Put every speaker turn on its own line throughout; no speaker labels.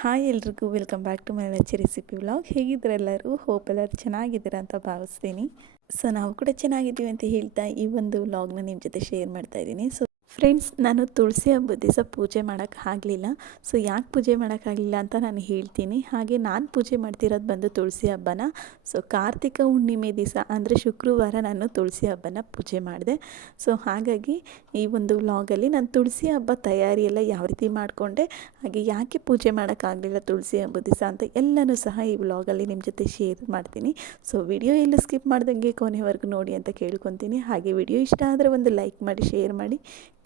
Hi ಎಲ್ರಿಗೂ, welcome back to my Lachchi recipe vlog. ಹೇಗಿದ್ರೆ ಎಲ್ಲರೂ? Hope ಎಲ್ಲರೂ ಚೆನ್ನಾಗಿದ್ದೀರಾ ಅಂತ ಭಾವಿಸ್ತೀನಿ. ಸೊ, ನಾವು ಕೂಡ ಚೆನ್ನಾಗಿದ್ದೀವಿ ಅಂತ ಹೇಳ್ತಾ ಈ ಒಂದು ವ್ಲಾಗ್ನ ನಿಮ್ಮ ಜೊತೆ ಶೇರ್ ಮಾಡ್ತಾ ಇದ್ದೀನಿ. ಸೊ ಫ್ರೆಂಡ್ಸ್ ನಾನು ತುಳಸಿ ಹಬ್ಬದ ದಿವಸ ಪೂಜೆ ಮಾಡೋಕ್ಕೆ ಆಗಲಿಲ್ಲ. ಸೊ ಯಾಕೆ ಪೂಜೆ ಮಾಡೋಕ್ಕಾಗಲಿಲ್ಲ ಅಂತ ನಾನು ಹೇಳ್ತೀನಿ. ಹಾಗೆ ನಾನು ಪೂಜೆ ಮಾಡ್ತಿರೋದು ಬಂದು ತುಳಸಿ ಹಬ್ಬನ? ಸೊ ಕಾರ್ತಿಕ ಹುಣ್ಣಿಮೆ ದಿವಸ ಅಂದರೆ ಶುಕ್ರವಾರ ನಾನು ತುಳಸಿ ಹಬ್ಬನ ಪೂಜೆ ಮಾಡಿದೆ. ಸೊ ಹಾಗಾಗಿ ಈ ಒಂದು ವ್ಲಾಗಲ್ಲಿ ನಾನು ತುಳಸಿ ಹಬ್ಬ ತಯಾರಿ ಎಲ್ಲ ಯಾವ ರೀತಿ ಮಾಡಿಕೊಂಡೆ, ಹಾಗೆ ಯಾಕೆ ಪೂಜೆ ಮಾಡೋಕ್ಕಾಗಲಿಲ್ಲ ತುಳಸಿ ಹಬ್ಬದ ದಿವಸ ಅಂತ ಎಲ್ಲನೂ ಸಹ ಈ ವ್ಲಾಗಲ್ಲಿ ನಿಮ್ಮ ಜೊತೆ ಶೇರ್ ಮಾಡ್ತೀನಿ. ಸೊ ವಿಡಿಯೋ ಎಲ್ಲೂ ಸ್ಕಿಪ್ ಮಾಡ್ದಂಗೆ ಕೊನೆವರೆಗೂ ನೋಡಿ ಅಂತ ಕೇಳ್ಕೊತೀನಿ. ಹಾಗೆ ವಿಡಿಯೋ ಇಷ್ಟ ಆದರೆ ಒಂದು ಲೈಕ್ ಮಾಡಿ ಶೇರ್ ಮಾಡಿ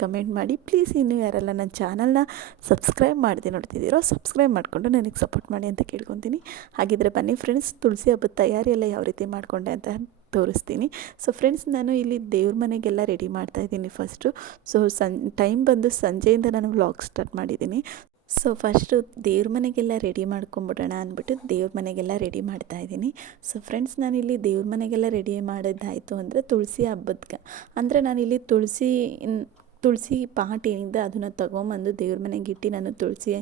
ಕಮೆಂಟ್ ಮಾಡಿ. ಪ್ಲೀಸ್ ಇನ್ನೂ ಯಾರೆಲ್ಲ ನನ್ನ ಚಾನಲ್ನ ಸಬ್ಸ್ಕ್ರೈಬ್ ಮಾಡಿದೆ ನೋಡ್ತಿದ್ದೀರೋ ಸಬ್ಸ್ಕ್ರೈಬ್ ಮಾಡಿಕೊಂಡು ನನಗೆ ಸಪೋರ್ಟ್ ಮಾಡಿ ಅಂತ ಕೇಳ್ಕೊತೀನಿ. ಹಾಗಿದ್ರೆ ಬನ್ನಿ ಫ್ರೆಂಡ್ಸ್, ತುಳಸಿ ಹಬ್ಬದ ತಯಾರಿ ಎಲ್ಲ ಯಾವ ರೀತಿ ಮಾಡಿಕೊಂಡೆ ಅಂತ ತೋರಿಸ್ತೀನಿ. ಸೊ ಫ್ರೆಂಡ್ಸ್, ನಾನು ಇಲ್ಲಿ ದೇವ್ರ ಮನೆಗೆಲ್ಲ ರೆಡಿ ಮಾಡ್ತಾ ಇದ್ದೀನಿ ಫಸ್ಟು. ಸೊ ಸನ್ ಟೈಮ್ ಬಂದು ಸಂಜೆಯಿಂದ ನಾನು ವ್ಲಾಗ್ ಸ್ಟಾರ್ಟ್ ಮಾಡಿದ್ದೀನಿ. ಸೊ ಫಸ್ಟು ದೇವ್ರ ಮನೆಗೆಲ್ಲ ರೆಡಿ ಮಾಡ್ಕೊಂಬಿಡೋಣ ಅಂದ್ಬಿಟ್ಟು ದೇವ್ರ ಮನೆಗೆಲ್ಲ ರೆಡಿ ಮಾಡ್ತಾ ಇದ್ದೀನಿ. ಸೊ ಫ್ರೆಂಡ್ಸ್ ನಾನಿಲ್ಲಿ ದೇವ್ರ ಮನೆಗೆಲ್ಲ ರೆಡಿ ಮಾಡೋದಾಯಿತು ಅಂದರೆ ತುಳಸಿ ಹಬ್ಬದ ಅಂದರೆ ನಾನಿಲ್ಲಿ ತುಳಸಿ ತುಳಸಿ ಪಾಟ್ ಏನಿದೆ ಅದನ್ನು ತೊಗೊಂಬಂದು ದೇವ್ರ ಮನೆಗೆ ಇಟ್ಟು ನಾನು ತುಳಸಿ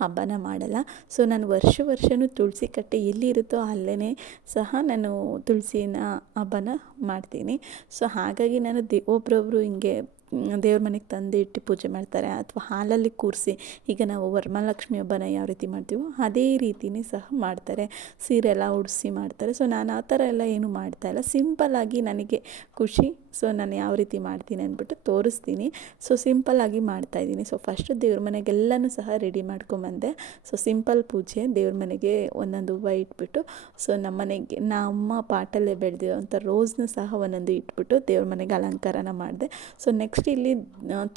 ಹಬ್ಬನ ಮಾಡಲ್ಲ. ಸೊ ನಾನು ವರ್ಷ ವರ್ಷವೂ ತುಳಸಿ ಕಟ್ಟೆ ಎಲ್ಲಿರುತ್ತೋ ಅಲ್ಲೇ ಸಹ ನಾನು ತುಳಸಿನ ಹಬ್ಬನ ಮಾಡ್ತೀನಿ. ಸೊ ಹಾಗಾಗಿ ನಾನು ದೇ, ಒಬ್ರೊಬ್ರು ಹಿಂಗೆ ದೇವ್ರ ಮನೆಗೆ ತಂದು ಇಟ್ಟು ಪೂಜೆ ಮಾಡ್ತಾರೆ ಅಥವಾ ಹಾಲಲ್ಲಿ ಕೂರಿಸಿ ಈಗ ನಾವು ವರಮಹಾಲಕ್ಷ್ಮಿ ಹಬ್ಬನ ಯಾವ ರೀತಿ ಮಾಡ್ತೀವೋ ಅದೇ ರೀತಿಯೇ ಸಹ ಮಾಡ್ತಾರೆ. ಸೀರೆ ಎಲ್ಲ ಉಡಿಸಿ ಮಾಡ್ತಾರೆ. ಸೊ ನಾನು ಆ ಥರ ಎಲ್ಲ ಏನು ಮಾಡ್ತಾಯಿಲ್ಲ ಸಿಂಪಲ್ಲಾಗಿ ನನಗೆ ಖುಷಿ ಸೊ ನಾನು ಯಾವ ರೀತಿ ಮಾಡ್ತೀನಿ ಅಂದ್ಬಿಟ್ಟು ತೋರಿಸ್ತೀನಿ. ಸೊ ಸಿಂಪಲ್ಲಾಗಿ ಮಾಡ್ತಾಯಿದ್ದೀನಿ ಸೊ ಫಸ್ಟ್ ದೇವ್ರ ಮನೆಗೆಲ್ಲನೂ ಸಹ ರೆಡಿ ಮಾಡ್ಕೊಂಬಂದೆ. ಸೊ ಸಿಂಪಲ್ ಪೂಜೆ ದೇವ್ರ ಮನೆಗೆ ಒಂದೊಂದು ಹೂವು ಇಟ್ಬಿಟ್ಟು, ಸೊ ನಮ್ಮ ಮನೆಗೆ ನಮ್ಮ ಪಾಟಲ್ಲೇ ಬೆಳೆದಿರೋಂಥ ರೋಸ್ನ ಸಹ ಒಂದೊಂದು ಇಟ್ಬಿಟ್ಟು ದೇವ್ರ ಮನೆಗೆ ಅಲಂಕಾರನ ಮಾಡಿದೆ. ಸೊ ನೆಕ್ಸ್ಟ್ ಇಲ್ಲಿ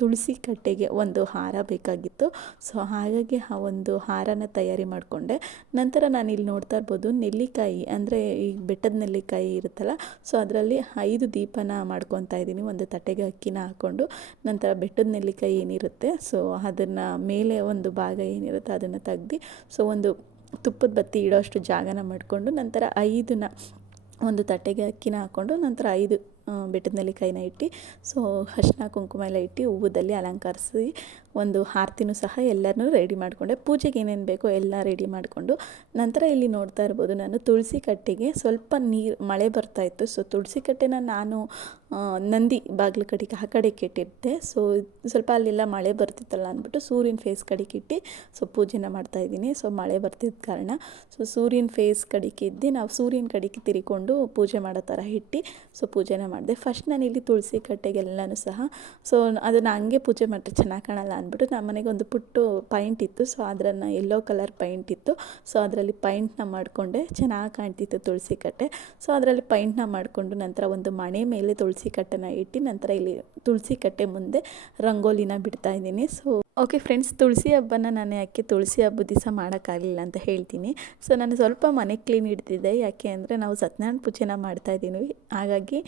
ತುಳಸಿ ಕಟ್ಟೆಗೆ ಒಂದು ಹಾರ ಬೇಕಾಗಿತ್ತು. ಸೊ ಹಾಗಾಗಿ ಆ ಒಂದು ಹಾರನ ತಯಾರಿ ಮಾಡಿಕೊಂಡೆ. ನಂತರ ನಾನು ಇಲ್ಲಿ ನೋಡ್ತಾ ಇರ್ಬೋದು ನೆಲ್ಲಿಕಾಯಿ, ಅಂದರೆ ಈ ಬೆಟ್ಟದ ನೆಲ್ಲಿಕಾಯಿ ಇರುತ್ತಲ್ಲ, ಸೊ ಅದರಲ್ಲಿ ಐದು ದೀಪನ ಮಾಡ್ಕೊತಾ ಇದ್ದೀನಿ. ಒಂದು ತಟ್ಟೆಗೆ ಅಕ್ಕಿನ ಹಾಕ್ಕೊಂಡು ನಂತರ ಬೆಟ್ಟದ ನೆಲ್ಲಿಕಾಯಿ ಏನಿರುತ್ತೆ ಸೊ ಅದನ್ನು ಮೇಲೆ ಒಂದು ಭಾಗ ಏನಿರುತ್ತೆ ಅದನ್ನು ತೆಗ್ದು ಸೊ ಒಂದು ತುಪ್ಪದ ಬತ್ತಿ ಇಡೋಷ್ಟು ಜಾಗನ ಮಾಡಿಕೊಂಡು ನಂತರ ಐದನ್ನ ಒಂದು ತಟ್ಟೆಗೆ ಅಕ್ಕಿನ ಹಾಕ್ಕೊಂಡು ನಂತರ ಐದು ಬೆಟ್ಟದ ಕೈನ ಇಟ್ಟು ಸೊ ಅರ್ಶಿನ, ಕುಂಕುಮ ಎಲ್ಲ ಇಟ್ಟು ಹೂವುದಲ್ಲಿ ಅಲಂಕರಿಸಿ ಒಂದು ಆರತಿನೂ ಸಹ ಎಲ್ಲನೂ ರೆಡಿ ಮಾಡಿಕೊಂಡೆ. ಪೂಜೆಗೆ ಏನೇನು ಬೇಕೋ ಎಲ್ಲ ರೆಡಿ ಮಾಡಿಕೊಂಡು, ನಂತರ ಇಲ್ಲಿ ನೋಡ್ತಾ ಇರ್ಬೋದು ನಾನು ತುಳಸಿ ಕಟ್ಟೆಗೆ ಸ್ವಲ್ಪ ನೀರು, ಮಳೆ ಬರ್ತಾಯಿತ್ತು ಸೊ ತುಳಸಿ ಕಟ್ಟೆನ ನಾನು ನಂದಿ ಬಾಗಿಲು ಕಡೆಗೆ, ಆ ಕಡೆ ಕೆಟ್ಟಿದ್ದೆ. ಸೊ ಸ್ವಲ್ಪ ಅಲ್ಲೆಲ್ಲ ಮಳೆ ಬರ್ತಿತ್ತಲ್ಲ ಅಂದ್ಬಿಟ್ಟು ಸೂರ್ಯನ ಫೇಸ್ ಕಡೆಗೆ ಇಟ್ಟು ಸೊ ಪೂಜೆನ ಮಾಡ್ತಾಯಿದ್ದೀನಿ ಸೊ ಮಳೆ ಬರ್ತಿದ್ದ ಕಾರಣ ಸೊ ಸೂರ್ಯನ ಫೇಸ್ ಕಡೆಗೆ ಇದ್ದು ನಾವು ಸೂರ್ಯನ ಕಡೆಗೆ ತಿರಿಕೊಂಡು ಪೂಜೆ ಮಾಡೋ ಥರ ಇಟ್ಟು ಸೊ ಪೂಜೆನ ಮಾಡಿದೆ. ಫಸ್ಟ್ ನಾನು ಇಲ್ಲಿ ತುಳಸಿ ಕಟ್ಟೆಗೆಲ್ಲನೂ ಸಹ. ಸೊ ಅದನ್ನು ಹಂಗೆ ಪೂಜೆ ಮಾಡಿದ್ರೆ ಚೆನ್ನಾಗಿ ಕಾಣಲ್ಲ ಅಂದ್ಬಿಟ್ಟು ನಮ್ಮ ಮನೆಗೆ ಒಂದು ಪುಟ್ಟು ಪೈಂಟ್ ಇತ್ತು. ಸೊ ಅದರನ್ನು ಎಲ್ಲೋ ಕಲರ್ ಪೈಂಟ್ ಇತ್ತು. ಸೊ ಅದರಲ್ಲಿ ಪೈಂಟ್ನ ಮಾಡಿಕೊಂಡೆ. ಚೆನ್ನಾಗಿ ಕಾಣ್ತಿತ್ತು ತುಳಸಿ ಕಟ್ಟೆ. ಸೊ ಅದರಲ್ಲಿ ಪೈಂಟ್ನ ಮಾಡಿಕೊಂಡು ನಂತರ ಒಂದು ಮಣೆ ಮೇಲೆ ತುಳಸಿ ಕಟ್ಟೆನ ಇಟ್ಟು ನಂತರ ಇಲ್ಲಿ ತುಳಸಿ ಕಟ್ಟೆ ಮುಂದೆ ರಂಗೋಲಿನ ಬಿಡ್ತಾ ಇದ್ದೀನಿ. ಸೊ ಓಕೆ ಫ್ರೆಂಡ್ಸ್ ತುಳಸಿ ಹಬ್ಬನ ನಾನು ಯಾಕೆ ತುಳಸಿ ಹಬ್ಬದ ದಿವಸ ಮಾಡೋಕ್ಕಾಗಲಿಲ್ಲ ಅಂತ ಹೇಳ್ತೀನಿ. ಸೊ ನಾನು ಸ್ವಲ್ಪ ಮನೆ ಕ್ಲೀನ್ ಇಡ್ತಿದ್ದೆ. ಯಾಕೆ ಅಂದರೆ ನಾವು ಸತ್ಯನಾರಾಯಣ ಪೂಜೆನ ಮಾಡ್ತಾಯಿದ್ದೀನಿ ಹಾಗಾಗಿ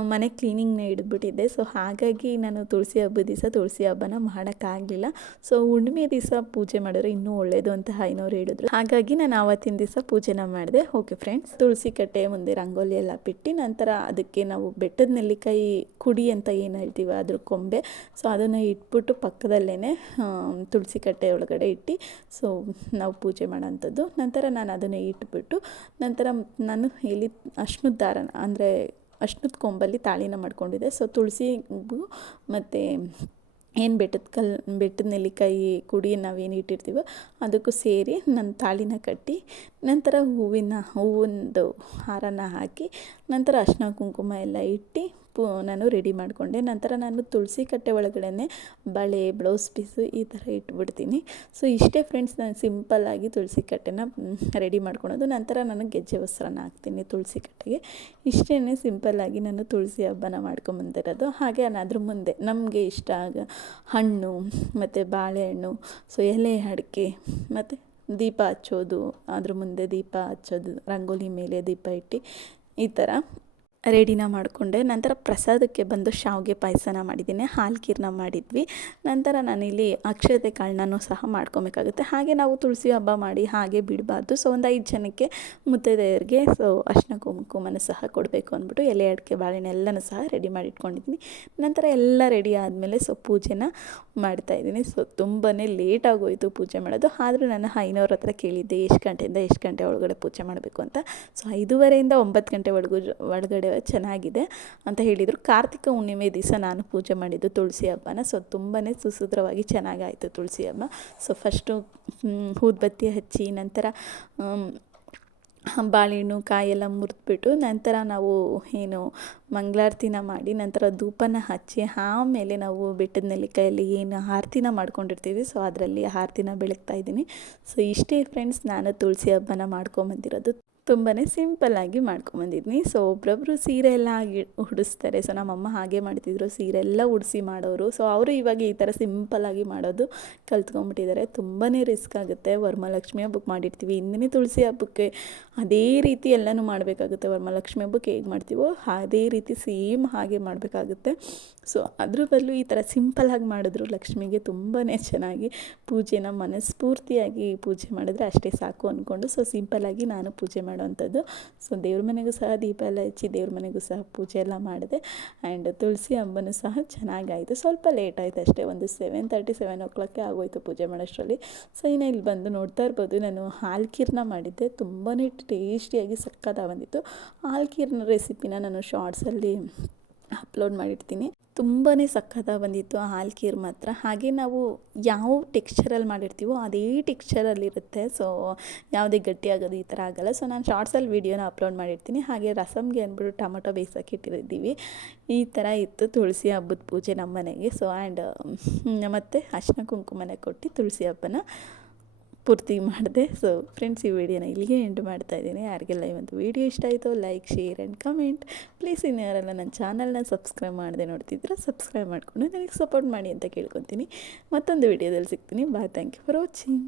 ಮನೆ ಕ್ಲೀನಿಂಗ್ನ ಹಿಡಿದ್ಬಿಟ್ಟಿದ್ದೆ. ಸೊ, ಹಾಗಾಗಿ ನಾನು ತುಳಸಿ ಹಬ್ಬದ ದಿವಸ ತುಳಸಿ ಹಬ್ಬನ ಮಾಡೋಕ್ಕಾಗಲಿಲ್ಲ. ಸೊ, ಹುಣ್ಣಿಮೆ ದಿವಸ ಪೂಜೆ ಮಾಡಿದ್ರೆ ಇನ್ನೂ ಒಳ್ಳೆಯದು ಅಂತ ಐನೋರು ಹೇಳಿದ್ರು. ಹಾಗಾಗಿ ನಾನು ಆವತ್ತಿನ ದಿವಸ ಪೂಜೆನ ಮಾಡಿದೆ. ಓಕೆ ಫ್ರೆಂಡ್ಸ್, ತುಳಸಿ ಕಟ್ಟೆ ಮುಂದೆ ರಂಗೋಲಿ ಎಲ್ಲ ಬಿಟ್ಟು ನಂತರ ಅದಕ್ಕೆ ನಾವು ಬೆಟ್ಟದ ನೆಲ್ಲಿಕಾಯಿ ಕುಡಿ ಅಂತ ಏನು ಹೇಳ್ತೀವಿ ಅದ್ರ ಕೊಂಬೆ, ಸೊ, ಅದನ್ನು ಇಟ್ಬಿಟ್ಟು ಪಕ್ಕದಲ್ಲೇ ತುಳಸಿ ಕಟ್ಟೆ ಒಳಗಡೆ ಇಟ್ಟು, ಸೊ, ನಾವು ಪೂಜೆ ಮಾಡೋಂಥದ್ದು. ನಂತರ ನಾನು ಅದನ್ನು ಇಟ್ಬಿಟ್ಟು, ನಂತರ ನಾನು ಇಲ್ಲಿ ದಾರನ ಅಂದರೆ ಅಶ್ನದ ಕೊಂಬಲ್ಲಿ ತಾಳಿನ ಮಾಡ್ಕೊಂಡಿದ್ದೆ. ಸೊ ತುಳಸಿ ಮತ್ತು ಏನು ಬೆಟ್ಟದ ಕಲ್, ಬೆಟ್ಟದ ನೆಲ್ಲಿಕಾಯಿ ಕುಡಿ ನಾವೇನು ಇಟ್ಟಿರ್ತೀವೋ ಅದಕ್ಕೂ ಸೇರಿ ನನ್ನ ತಾಳಿನ ಕಟ್ಟಿ ನಂತರ ಹೂವಿನ, ಹೂವಿಂದು ಹಾರನ ಹಾಕಿ ನಂತರ ಅರ್ಶಿನ ಕುಂಕುಮ ಎಲ್ಲ ಇಟ್ಟು ಪೂ ನಾನು ರೆಡಿ ಮಾಡಿಕೊಂಡೆ. ನಂತರ ನಾನು ತುಳಸಿ ಕಟ್ಟೆ ಒಳಗಡೆ ಬಳೆ, ಬ್ಲೌಸ್ ಪೀಸು ಈ ಥರ ಇಟ್ಬಿಡ್ತೀನಿ. ಸೊ ಇಷ್ಟೇ ಫ್ರೆಂಡ್ಸ್ ನಾನು ಸಿಂಪಲ್ಲಾಗಿ ತುಳಸಿ ಕಟ್ಟೆನ ರೆಡಿ ಮಾಡ್ಕೊಳೋದು. ನಂತರ ನಾನು ಗೆಜ್ಜೆ ವಸ್ತ್ರನ ಹಾಕ್ತೀನಿ ತುಳಸಿ ಕಟ್ಟೆಗೆ. ಇಷ್ಟೇ ಸಿಂಪಲ್ಲಾಗಿ ನಾನು ತುಳಸಿ ಹಬ್ಬನ ಮಾಡ್ಕೊಂಬಂದಿರೋದು. ಹಾಗೆ ಅದ್ರ ಮುಂದೆ ನಮಗೆ ಇಷ್ಟ ಆಗ ಹಣ್ಣು, ಮತ್ತು ಬಾಳೆಹಣ್ಣು ಸೊ ಎಲೆ ಅಡಿಕೆ, ಮತ್ತು ದೀಪ ಹಚ್ಚೋದು. ಅದ್ರ ಮುಂದೆ ದೀಪ ಹಚ್ಚೋದು, ರಂಗೋಲಿ ಮೇಲೆ ದೀಪ ಇಟ್ಟು ಈ ಥರ. ರೆಡಿನ ಮಾಡಿಕೊಂಡೆ. ನಂತರ ಪ್ರಸಾದಕ್ಕೆ ಬಂದು ಶಾವಿಗೆ ಪಾಯಸನ ಮಾಡಿದ್ದೀನಿ. ಹಾಲ್ಗೀರ್ನ ಮಾಡಿದ್ವಿ. ನಂತರ ನಾನಿಲ್ಲಿ ಅಕ್ಷತೆ ಕಾಳನ್ನೂ ಸಹ ಮಾಡ್ಕೊಬೇಕಾಗುತ್ತೆ. ಹಾಗೆ ನಾವು ತುಳಸಿ ಹಬ್ಬ ಮಾಡಿ ಹಾಗೆ ಬಿಡಬಾರ್ದು. ಸೊ ಒಂದು ಐದು ಜನಕ್ಕೆ ಮುತ್ತೈದೆಯರಿಗೆ ಸೊ ಅರ್ಶಿನ ಕುಂಕುಮನ ಸಹ ಕೊಡಬೇಕು ಅಂದ್ಬಿಟ್ಟು ಎಲೆ, ಅಡಿಕೆ, ಬಾಳೆಹಣ್ಣು ಸಹ ರೆಡಿ ಮಾಡಿ ಇಟ್ಕೊಂಡಿದ್ದೀನಿ ನಂತರ ಎಲ್ಲ ರೆಡಿ ಆದಮೇಲೆ ಸೊ ಪೂಜೆನ ಮಾಡ್ತಾಯಿದ್ದೀನಿ ಸೊ ತುಂಬಾ ಲೇಟ್ ಆಗೋಯಿತು ಪೂಜೆ ಮಾಡೋದು. ಆದರೂ ನಾನು ಐನವ್ರ ಹತ್ರ ಕೇಳಿದ್ದೆ, ಎಷ್ಟು ಗಂಟೆಯಿಂದ ಎಷ್ಟು ಗಂಟೆ ಒಳಗಡೆ ಪೂಜೆ ಮಾಡಬೇಕು? ಅಂತ. ಸೊ ಐದೂವರೆಯಿಂದ ಒಂಬತ್ತು ಗಂಟೆ ಒಳಗೂ, ಒಳಗಡೆ ಚೆನ್ನಾಗಿದೆ ಅಂತ ಹೇಳಿದರು. ಕಾರ್ತಿಕ ಹುಣ್ಣಿಮೆ ದಿವಸ ನಾನು ಪೂಜೆ ಮಾಡಿದ್ದು ತುಳಸಿ ಹಬ್ಬನ. ಸೊ ತುಂಬಾ ಸುಸೂತ್ರವಾಗಿ ಚೆನ್ನಾಗಾಯಿತು ತುಳಸಿ ಹಬ್ಬ. ಸೊ ಫಸ್ಟು ಊದ್ಬತ್ತಿ ಹಚ್ಚಿ, ನಂತರ ಬಾಳೆಹಣ್ಣು, ಕಾಯೆಲ್ಲ ಮುರಿದ್ಬಿಟ್ಟು, ನಂತರ ನಾವು ಏನು ಮಂಗಳಾರತಿನ ಮಾಡಿ, ನಂತರ ಧೂಪನ ಹಚ್ಚಿ, ಆಮೇಲೆ ನಾವು ಬೆಟ್ಟದ ನೆಲ್ಲಿಕಾಯಲ್ಲಿ ಏನು ಆರತಿನ ಮಾಡ್ಕೊಂಡಿರ್ತೀವಿ. ಸೊ ಅದರಲ್ಲಿ ಆರತಿನ ಬೆಳಗ್ತಾ ಇದ್ದೀನಿ. ಸೊ ಇಷ್ಟೇ ಫ್ರೆಂಡ್ಸ್ ನಾನು ತುಳಸಿ ಹಬ್ಬನ ಮಾಡ್ಕೊಂಬಂದಿರೋದು. ತುಂಬಾ ಸಿಂಪಲ್ಲಾಗಿ ಮಾಡ್ಕೊಂಬಂದಿದ್ನಿ. ಸೊ ಒಬ್ಬೊಬ್ಬರು ಸೀರೆ ಎಲ್ಲ ಆಗಿ ಉಡಿಸ್ತಾರೆ. ಸೊ ನಮ್ಮಮ್ಮ ಹಾಗೆ ಮಾಡ್ತಿದ್ರು. ಸೀರೆ ಎಲ್ಲ ಉಡಿಸಿ ಮಾಡೋರು. ಸೊ ಅವರು ಇವಾಗ ಈ ಥರ ಸಿಂಪಲ್ಲಾಗಿ ಮಾಡೋದು ಕಲ್ತ್ಕೊಂಡ್ಬಿಟ್ಟಿದ್ದಾರೆ ತುಂಬಾ ರಿಸ್ಕ್ ಆಗುತ್ತೆ. ವರಮಹಾಲಕ್ಷ್ಮಿ ಹಬ್ಬಕ್ಕೆ ಮಾಡಿರ್ತೀವಿ. ಇಂದಿನ ತುಳಸಿ ಹಬ್ಬಕ್ಕೆ ಅದೇ ರೀತಿ ಎಲ್ಲನೂ ಮಾಡಬೇಕಾಗುತ್ತೆ. ವರಮಹಾಲಕ್ಷ್ಮಿ ಹಬ್ಬಕ್ಕೆ ಹೇಗೆ ಮಾಡ್ತೀವೋ ಅದೇ ರೀತಿ ಸೇಮ್ ಹಾಗೆ ಮಾಡಬೇಕಾಗುತ್ತೆ. ಸೊ ಅದ್ರ ಬದಲು ಈ ಥರ ಸಿಂಪಲ್ಲಾಗಿ ಮಾಡಿದ್ರು ಲಕ್ಷ್ಮಿಗೆ ತುಂಬಾ ಚೆನ್ನಾಗಿ ಪೂಜೆನ ಮನಸ್ಫೂರ್ತಿಯಾಗಿ ಪೂಜೆ ಮಾಡಿದ್ರೆ ಅಷ್ಟೇ ಸಾಕು ಅಂದ್ಕೊಂಡು ಸೊ ಸಿಂಪಲ್ಲಾಗಿ ನಾನು ಪೂಜೆ ಮಾಡೋವಂಥದ್ದು. ಸೊ ದೇವ್ರ ಮನೆಗೂ ಸಹ ದೀಪ ಎಲ್ಲ ಹಚ್ಚಿ ದೇವ್ರ ಮನೆಗೂ ಸಹ ಪೂಜೆ ಎಲ್ಲ ಮಾಡಿದೆ. ಆ್ಯಂಡ್ ತುಳಸಿ ಹಬ್ಬನೂ ಸಹ ಚೆನ್ನಾಗಾಯಿತು. ಸ್ವಲ್ಪ ಲೇಟ್ ಆಯಿತು ಅಷ್ಟೇ. ಒಂದು ಸೆವೆನ್ ತರ್ಟಿ ಸೆವೆನ್ ಓ ಕ್ಲಾಕ್ಗೆ ಆಗೋಯ್ತು ಪೂಜೆ ಮಾಡೋಷ್ಟರಲ್ಲಿ. ಸೊ ಇನ್ನು ಇಲ್ಲಿ ಬಂದು ನೋಡ್ತಾ ಇರ್ಬೋದು, ನಾನು ಹಾಲು ಕೀರ್ನ ಮಾಡಿದ್ದೆ. ತುಂಬಾ ಟೇಸ್ಟಿಯಾಗಿ ಸಕ್ಕತ್ತಾಗಿ ಬಂದಿತ್ತು. ಹಾಲು ಕೀರ್ನ ರೆಸಿಪಿನ ನಾನು ಶಾರ್ಟ್ಸಲ್ಲಿ ಅಪ್ಲೋಡ್ ಮಾಡಿರ್ತೀನಿ. ತುಂಬಾ ಸಖತ್ತಾಗಿ ಬಂದಿತ್ತು ಆ ಹಾಲು ಖೀರ್ ಮಾತ್ರ. ಹಾಗೆ ನಾವು ಯಾವ ಟೆಕ್ಸ್ಚರಲ್ಲಿ ಮಾಡಿರ್ತೀವೋ ಅದೇ ಟೆಕ್ಸ್ಚರಲ್ಲಿರುತ್ತೆ ಸೊ ಯಾವುದೇ ಗಟ್ಟಿಯಾಗೋದು ಈ ಥರ ಆಗಲ್ಲ. ಸೊ ನಾನು ಶಾರ್ಟ್ಸಲ್ಲಿ ವೀಡಿಯೋನ ಅಪ್ಲೋಡ್ ಮಾಡಿರ್ತೀನಿ. ಹಾಗೆ ರಸಮ್ಗೆ ಅಂದ್ಬಿಟ್ಟು ಟೊಮೊಟೊ ಬೇಯಿಸೋಕೆ ಈ ಥರ ಇತ್ತು ತುಳಸಿ ಹಬ್ಬದ ಪೂಜೆ ನಮ್ಮ ಮನೆಗೆ ಸೊ ಆ್ಯಂಡ್ ಮತ್ತು ಅರ್ಶಿನ ಕುಂಕುಮನೆ ಕೊಟ್ಟು ತುಳಸಿ ಹಬ್ಬನ. ಪೂರ್ತಿ ಮಾಡಿದೆ. ಸೊ ಫ್ರೆಂಡ್ಸ್ ಈ ವಿಡಿಯೋನ ಇಲ್ಲಿಗೆ ಎಂಡ್ ಮಾಡ್ತಾ ಇದ್ದೀನಿ. ಯಾರಿಗೆಲ್ಲ ಈ ಒಂದು ವಿಡಿಯೋ ಇಷ್ಟ ಆಯಿತು like share and comment please ಇನ್ನು ಯಾರೆಲ್ಲ ನನ್ನ ಚಾನಲ್ನ ಸಬ್ಸ್ಕ್ರೈಬ್ ಮಾಡದೆ ನೋಡ್ತಿದ್ರೆ ಸಬ್ಸ್ಕ್ರೈಬ್ ಮಾಡಿಕೊಂಡು ನನಗೆ ಸಪೋರ್ಟ್ ಮಾಡಿ ಅಂತ ಕೇಳ್ಕೊತೀನಿ. ಮತ್ತೊಂದು ವಿಡಿಯೋದಲ್ಲಿ ಸಿಗ್ತೀನಿ. Bye thank you for watching